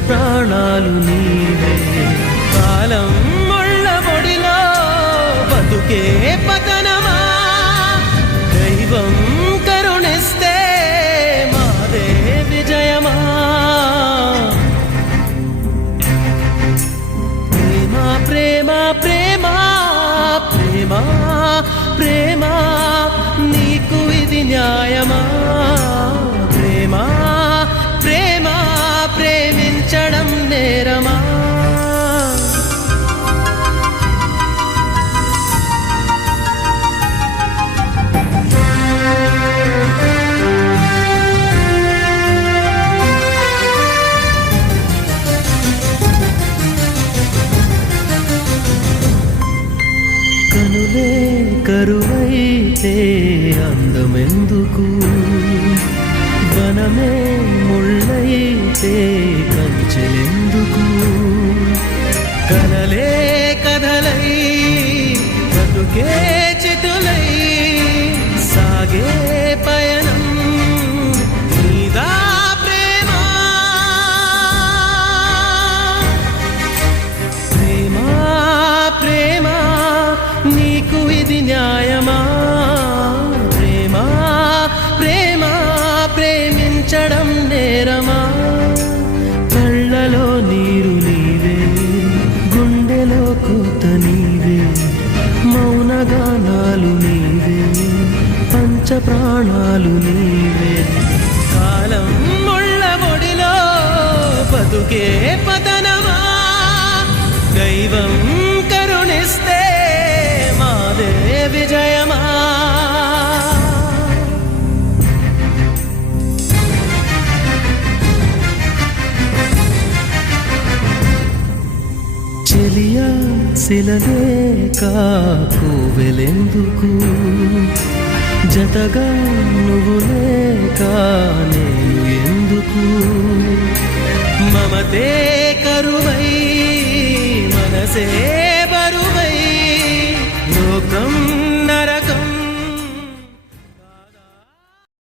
ప్రాణాలు నీవే కాలం ముళ్ళ ఒడిలో బతుకే పతనమా దైవం కరుణిస్తే మాదే విజయమా ప్రేమ ప్రేమ ప్రేమ ప్రేమ నీకు ఇది న్యాయమా ప్రేమ ప్రేమ ప్రేమించడం నేరమా కనులే కరువైతే అందమెందుకు వనమే ముళ్ళైతే కంచెలెందుకు కలలే కథలై బతుకే చితులై సాగే పయనం నీదా ప్రేమ ప్రేమ ప్రేమ నీకు ఇది న్యాయమా ప్రేమ ప్రేమ ప్రేమించడం నేరమా కళ్ళలో నీరు నీవే గుండెలో కూత నీవే మౌనగానాలు నీవే పంచ ప్రాణాలు నీవే కాలం ముళ్ళ ఒడిలో బతుకే పతనమా దైవం కరుణిస్తే మాదే విజయమా చెలియా శిలలే కోవెలెందుకు జతగా నువ్వు లేక నేను ఎందుకు మమతే కరువై మనసే